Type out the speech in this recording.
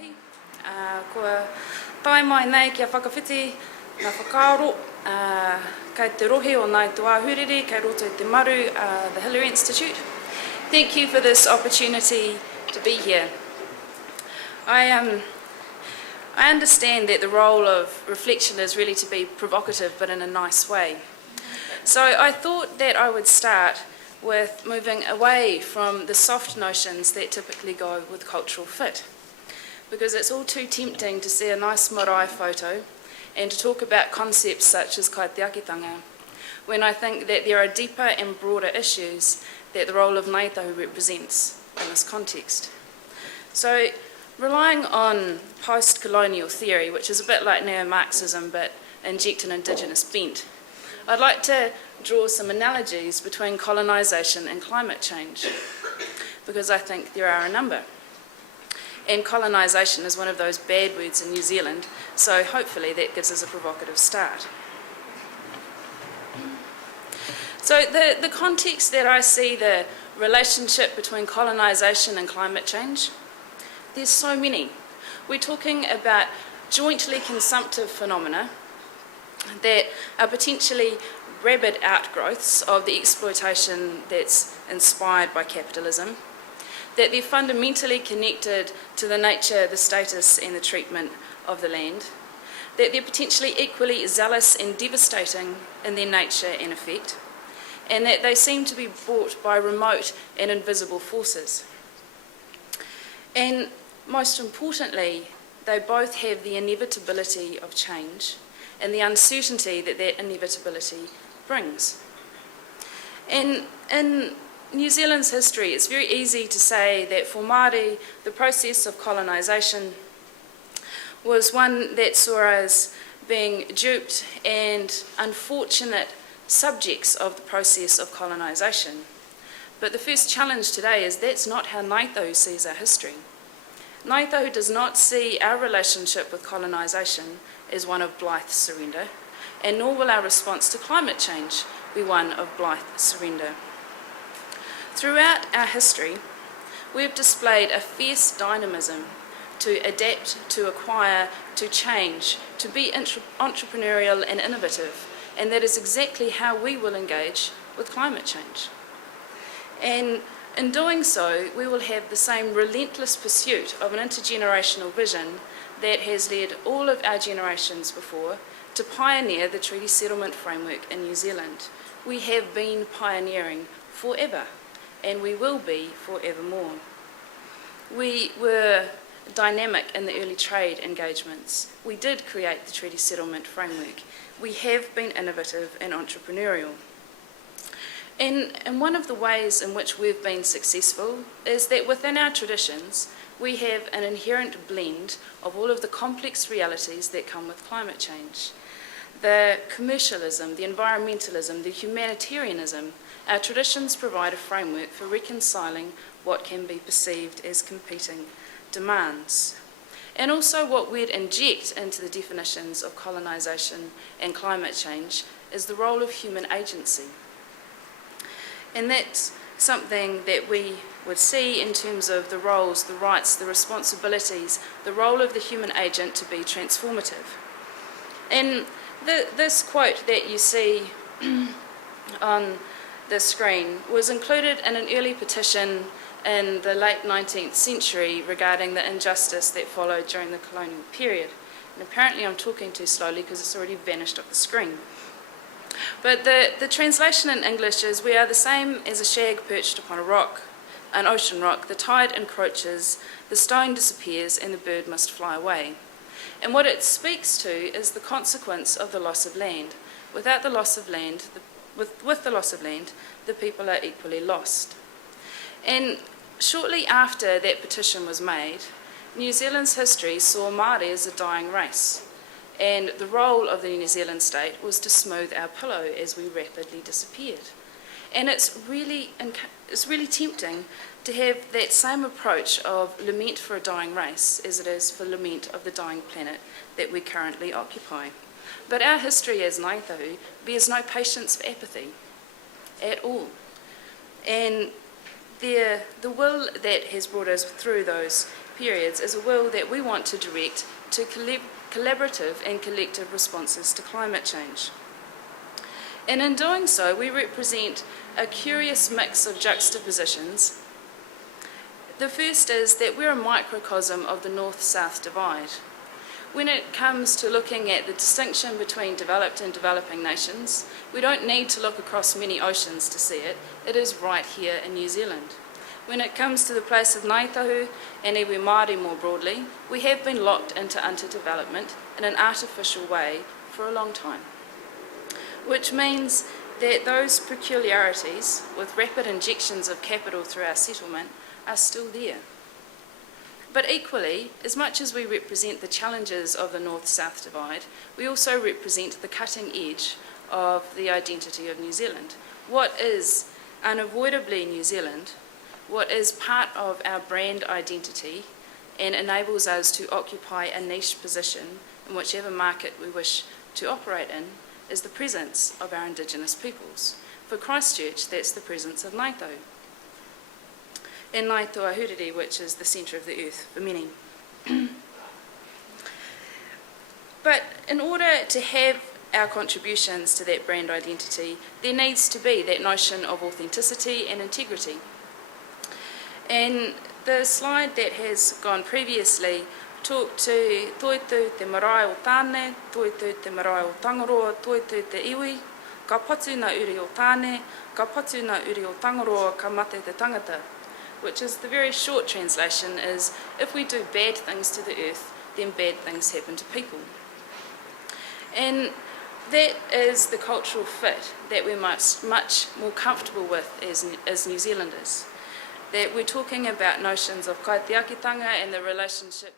Rahi. Kua tai mai nei kia whakawhiti ngā whakaaro kei te rohe o nai te wāhuriri, kei roto i te maru, the Hillary Institute. Thank you for this opportunity to be here. I understand that the role of reflection is really to be provocative, but in a nice way. So I thought that I would start with moving away from the soft notions that typically go with cultural fit, because it's all too tempting to see a nice marae photo and to talk about concepts such as kaitiakitanga, when I think that there are deeper and broader issues that the role of Ngāi represents in this context. So, relying on post-colonial theory, which is a bit like neo-Marxism but inject an indigenous bent, I'd like to draw some analogies between colonisation and climate change, because I think there are a number. And colonisation is one of those bad words in New Zealand, so hopefully that gives us a provocative start. So the context that I see the relationship between colonisation and climate change, there's so many. We're talking about jointly consumptive phenomena that are potentially rapid outgrowths of the exploitation that's inspired by capitalism, that they're fundamentally connected to the nature, the status and the treatment of the land, that they're potentially equally zealous and devastating in their nature and effect, and that they seem to be brought by remote and invisible forces. And most importantly, they both have the inevitability of change and the uncertainty that that inevitability brings. And in New Zealand's history, it's very easy to say that for Māori, the process of colonisation was one that saw us being duped and unfortunate subjects of the process of colonisation. But the first challenge today is that's not how Ngāi sees our history. Ngāi does not see our relationship with colonisation as one of blithe surrender, and nor will our response to climate change be one of blithe surrender. Throughout our history, we have displayed a fierce dynamism to adapt, to acquire, to change, to be entrepreneurial and innovative, and that is exactly how we will engage with climate change. And in doing so, we will have the same relentless pursuit of an intergenerational vision that has led all of our generations before to pioneer the treaty settlement framework in New Zealand. We have been pioneering forever, and we will be forevermore. We were dynamic in the early trade engagements. We did create the treaty settlement framework. We have been innovative and entrepreneurial. And one of the ways in which we've been successful is that within our traditions, we have an inherent blend of all of the complex realities that come with climate change. The commercialism, the environmentalism, the humanitarianism, our traditions provide a framework for reconciling what can be perceived as competing demands. And also what we'd inject into the definitions of colonisation and climate change is the role of human agency. And that's something that we would see in terms of the roles, the rights, the responsibilities, the role of the human agent to be transformative. And this quote that you see on the screen was included in an early petition in the late 19th century regarding the injustice that followed during the colonial period. And apparently I'm talking too slowly because it's already vanished off the screen. But the translation in English is, "We are the same as a shag perched upon a rock, an ocean rock. The tide encroaches, the stone disappears, and the bird must fly away." And what it speaks to is the consequence of the loss of land. Without the loss of land, with the loss of land, the people are equally lost. And shortly after that petition was made, New Zealand's history saw Māori as a dying race. And the role of the New Zealand state was to smooth our pillow as we rapidly disappeared. And it's really tempting to have that same approach of lament for a dying race as it is for lament of the dying planet that we currently occupy. But our history as Ngāi bears no patience for apathy at all. And the will that has brought us through those periods is a will that we want to direct to collaborative and collective responses to climate change. And in doing so, we represent a curious mix of juxtapositions. The first is that we're a microcosm of the North-South divide. When it comes to looking at the distinction between developed and developing nations, we don't need to look across many oceans to see it. It is right here in New Zealand. When it comes to the place of Ngāi Tahu and iwi Māori more broadly, we have been locked into underdevelopment in an artificial way for a long time, which means that those peculiarities, with rapid injections of capital through our settlement, are still there. But equally, as much as we represent the challenges of the North-South divide, we also represent the cutting edge of the identity of New Zealand. What is unavoidably New Zealand, what is part of our brand identity and enables us to occupy a niche position in whichever market we wish to operate in, is the presence of our Indigenous peoples. For Christchurch, that's the presence of Ngāi Tahu. And Ngāi Toa-Huriri, which is the centre of the earth for many. But in order to have our contributions to that brand identity, there needs to be that notion of authenticity and integrity. And the slide that has gone previously talked to toitu te marae o tāne, toitu te marae o Tangaroa, toitu te iwi, ka patu na uri o tāne, ka patu na uri o Tangaroa, ka mate te tangata, which is the very short translation is, if we do bad things to the earth, then bad things happen to people. And that is the cultural fit that we're much more comfortable with as New Zealanders. That we're talking about notions of kaitiakitanga and the relationship